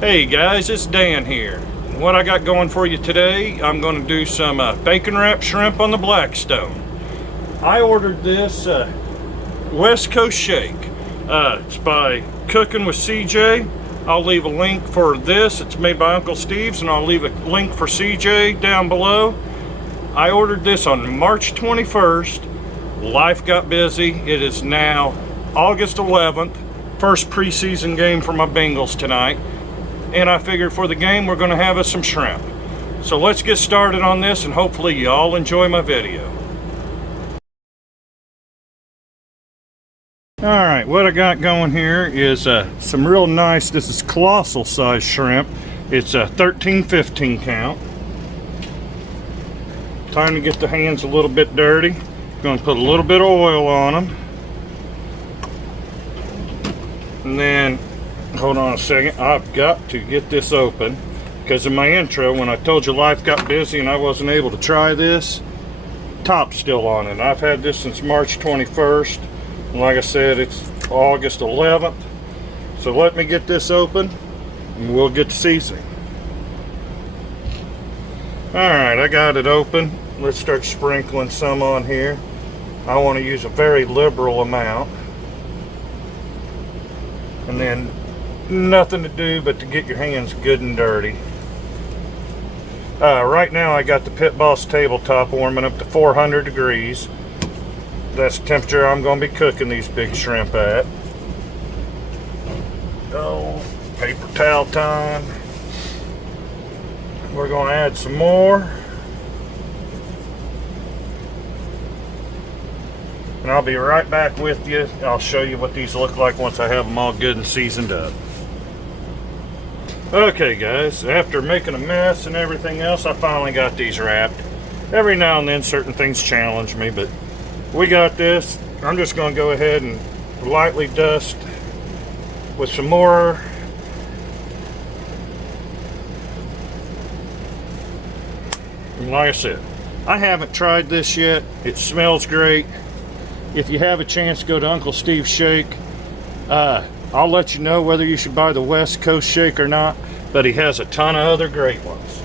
Hey guys, it's Dan here. What I got going for you today, I'm going to do some bacon wrap shrimp on the Blackstone. I ordered this West Coast Shake. It's by Cooking with CJ. I'll leave a link for this. It's made by Uncle Steve's, and I'll leave a link for CJ down below. I ordered this on March 21st. Life got busy. It is now August 11th. First preseason game for my Bengals tonight. And I figured for the game we're going to have us some shrimp. So let's get started on this, and hopefully you all enjoy my video. Alright, what I got going here is some real nice, this is colossal size shrimp. It's a 13-15 count. Time to get the hands a little bit dirty. Going to put a little bit of oil on them. And then hold on a second, I've got to get this open because in my intro when I told you life got busy and I wasn't able to try this, top's still on it. I've had this since March 21st, and like I said, it's August 11th. So let me get this open and we'll get to seasoning. Alright, I got it open. Let's start sprinkling some on here. I want to use a very liberal amount. And then nothing to do but to get your hands good and dirty. Right now I got the Pit Boss tabletop warming up to 400 degrees. That's the temperature I'm going to be cooking these big shrimp at. Oh, paper towel time. We're going to add some more. And I'll be right back with you. I'll show you what these look like once I have them all good and seasoned up. Okay guys, after making a mess and everything else, I finally got these wrapped. Every now and then certain things challenge me, but we got this. I'm just going to go ahead and lightly dust with some more. And like I said, I haven't tried this yet. It smells great. If you have a chance to go to Uncle Steve's Shake, I'll let you know whether you should buy the West Coast Shake or not, but he has a ton of other great ones.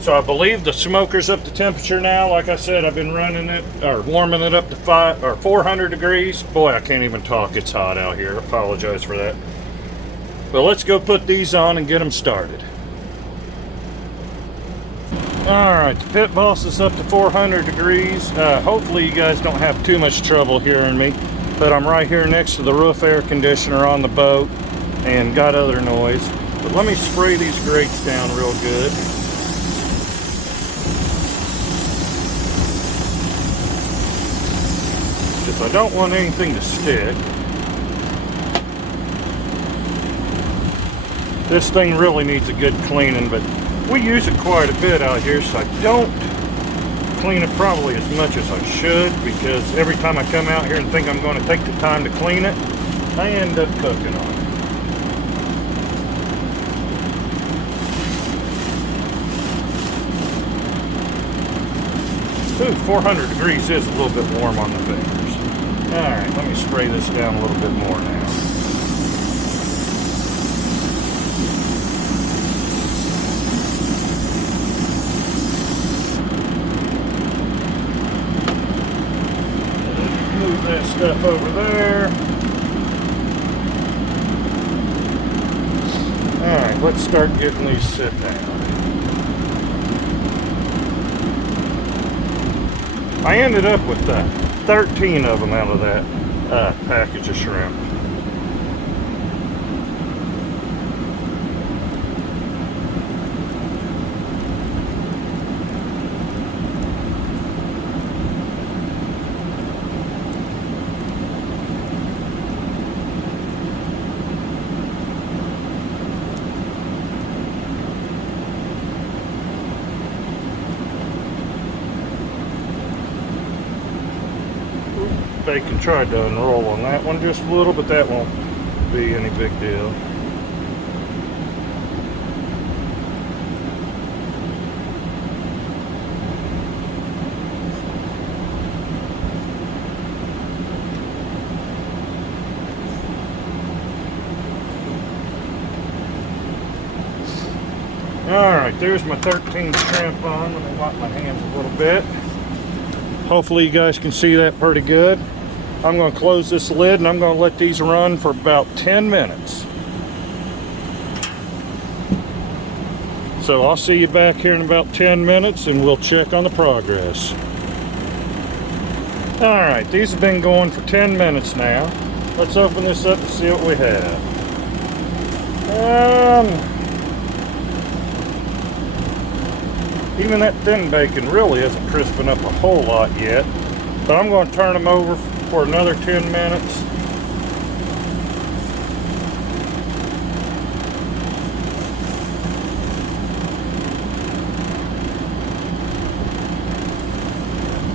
So I believe the smoker's up to temperature now. Like I said, I've been running it or warming it up to 400 degrees. Boy, I can't even talk. It's hot out here. I apologize for that. But let's go put these on and get them started. Alright, the Pit Boss is up to 400 degrees. Hopefully you guys don't have too much trouble hearing me, but I'm right here next to the roof air conditioner on the boat and got other noise. But let me spray these grates down real good. If I don't want anything to stick. This thing really needs a good cleaning, but we use it quite a bit out here, so I don't clean it probably as much as I should, because every time I come out here and think I'm going to take the time to clean it, I end up cooking on it. Ooh, 400 degrees is a little bit warm on the fingers. Alright, let me spray this down a little bit more now. That stuff over there. Alright, let's start getting these sit down. I ended up with 13 of them out of that package of shrimp. Bacon tried to unroll on that one just a little, but that won't be any big deal. Alright, there's my 13 shrimp on. Let me wipe my hands a little bit. Hopefully you guys can see that pretty good. I'm going to close this lid and I'm going to let these run for about 10 minutes. So I'll see you back here in about 10 minutes and we'll check on the progress. Alright, these have been going for 10 minutes now. Let's open this up and see what we have. Even that thin bacon really isn't crisping up a whole lot yet. But I'm going to turn them over for another 10 minutes.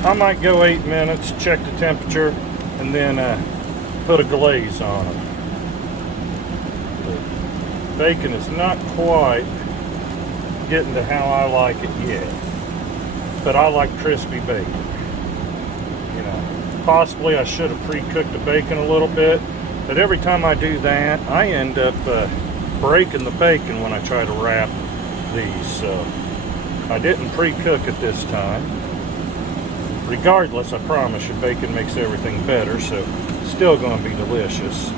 I might go 8 minutes, check the temperature, and then put a glaze on them. The bacon is not quite getting to how I like it yet, but I like crispy bacon. You know, possibly I should have pre-cooked the bacon a little bit, but every time I do that, I end up breaking the bacon when I try to wrap these. So I didn't pre-cook it this time. Regardless, I promise you, bacon makes everything better, so it's still going to be delicious.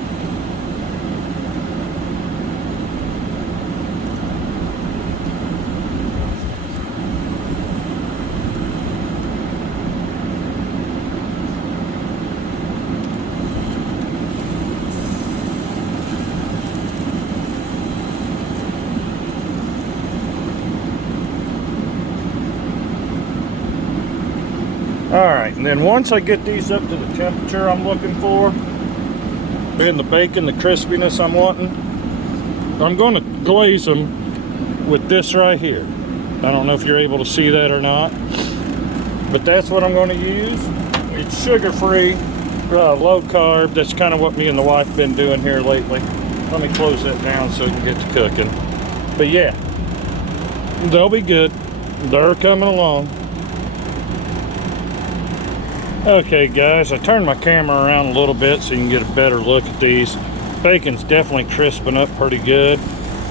Alright, and then once I get these up to the temperature I'm looking for, and the bacon, the crispiness I'm wanting, I'm going to glaze them with this right here. I don't know if you're able to see that or not, but that's what I'm going to use. It's sugar-free, low carb. That's kind of what me and the wife have been doing here lately. Let me close that down so we can get to cooking. But yeah, they'll be good. They're coming along. Okay guys, I turned my camera around a little bit so you can get a better look at these. Bacon's definitely crisping up pretty good.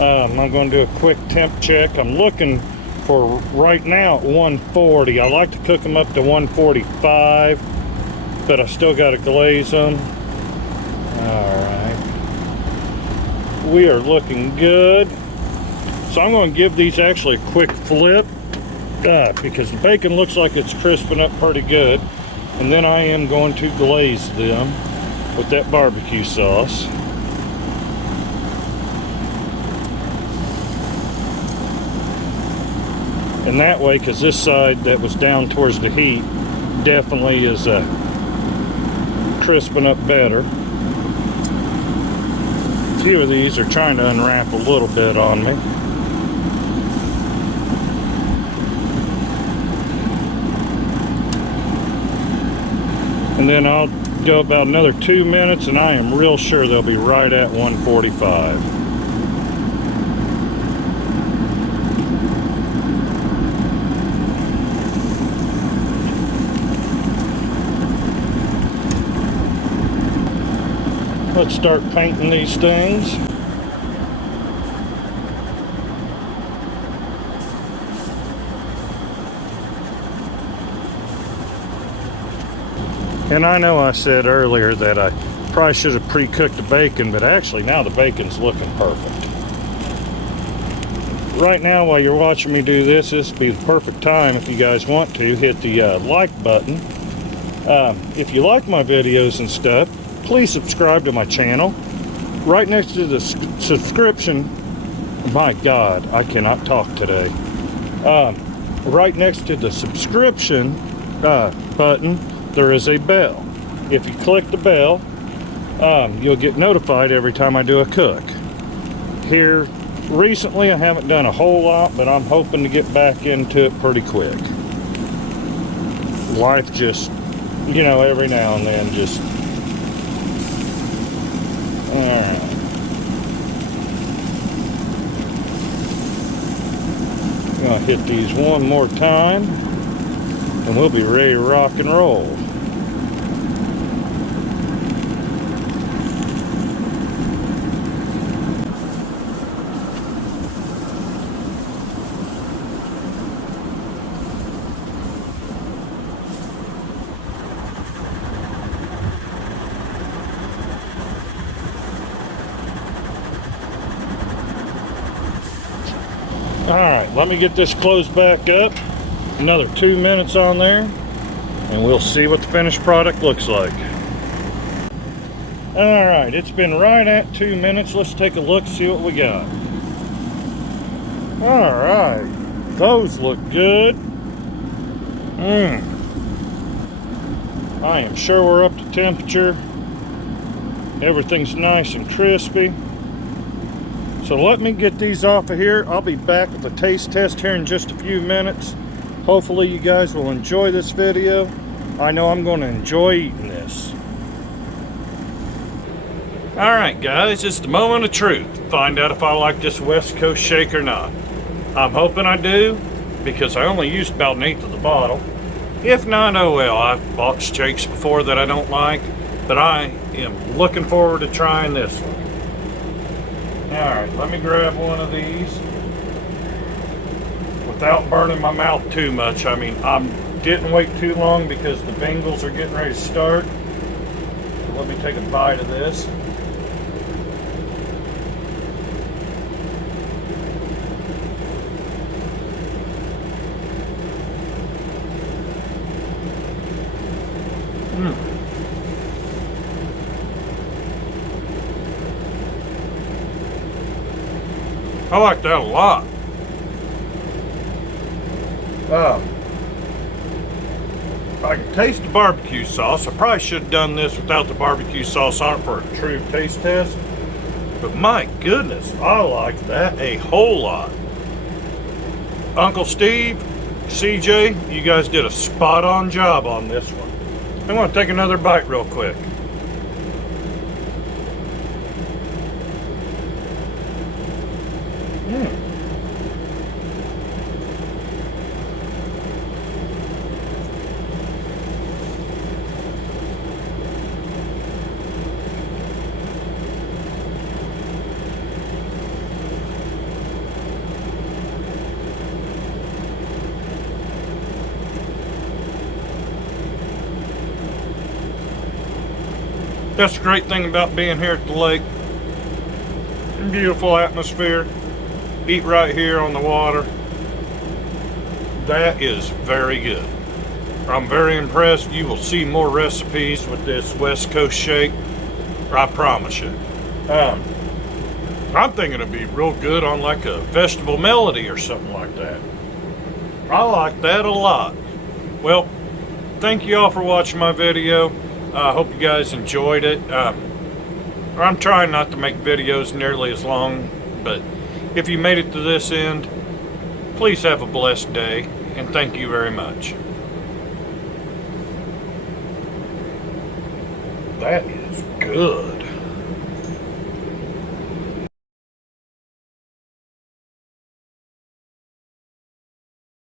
I'm going to do a quick temp check. I'm looking for right now at 140. I like to cook them up to 145, but I still got to glaze them. Alright. We are looking good. So I'm going to give these actually a quick flip because the bacon looks like it's crisping up pretty good. And then I am going to glaze them with that barbecue sauce. And that way, because this side that was down towards the heat definitely is crisping up better. A few of these are trying to unwrap a little bit on me. And then I'll go about another 2 minutes and I am real sure they'll be right at 145. Let's start painting these things. And I know I said earlier that I probably should have pre-cooked the bacon, but actually now the bacon's looking perfect. Right now, while you're watching me do this, this would be the perfect time if you guys want to hit the like button. If you like my videos and stuff, please subscribe to my channel. Right next to the subscription, my God, I cannot talk today. Right next to the subscription button, there is a bell. If you click the bell, you'll get notified every time I do a cook. Here recently I haven't done a whole lot, but I'm hoping to get back into it pretty quick. Life just, you know, every now and then just alright. I'm gonna hit these one more time and we'll be ready to rock and roll. Alright, let me get this closed back up. Another 2 minutes on there, and we'll see what the finished product looks like. Alright, it's been right at 2 minutes. Let's take a look, see what we got. Alright, those look good. I am sure we're up to temperature. Everything's nice and crispy. So let me get these off of here. I'll be back with a taste test here in just a few minutes. Hopefully you guys will enjoy this video. I know I'm going to enjoy eating this. Alright guys, it's the moment of truth. Find out if I like this West Coast shake or not. I'm hoping I do, because I only used about 1/8 of the bottle. If not, oh well, I've bought shakes before that I don't like, but I am looking forward to trying this one. Alright, let me grab one of these without burning my mouth too much. I mean, I didn't wait too long because the Bengals are getting ready to start. So let me take a bite of this. I like that a lot. I can taste the barbecue sauce. I probably should have done this without the barbecue sauce on it for a true taste test. But my goodness, I like that a whole lot. Uncle Steve, CJ, you guys did a spot-on job on this one. I'm going to take another bite real quick. That's the great thing about being here at the lake. Beautiful atmosphere. Eat right here on the water. That is very good. I'm very impressed. You will see more recipes with this West Coast shake. I promise you. I'm thinking it'd be real good on like a vegetable melody or something like that. I like that a lot. Well, thank you all for watching my video. I hope you guys enjoyed it. I'm trying not to make videos nearly as long, but if you made it to this end, please have a blessed day, and thank you very much. That is good.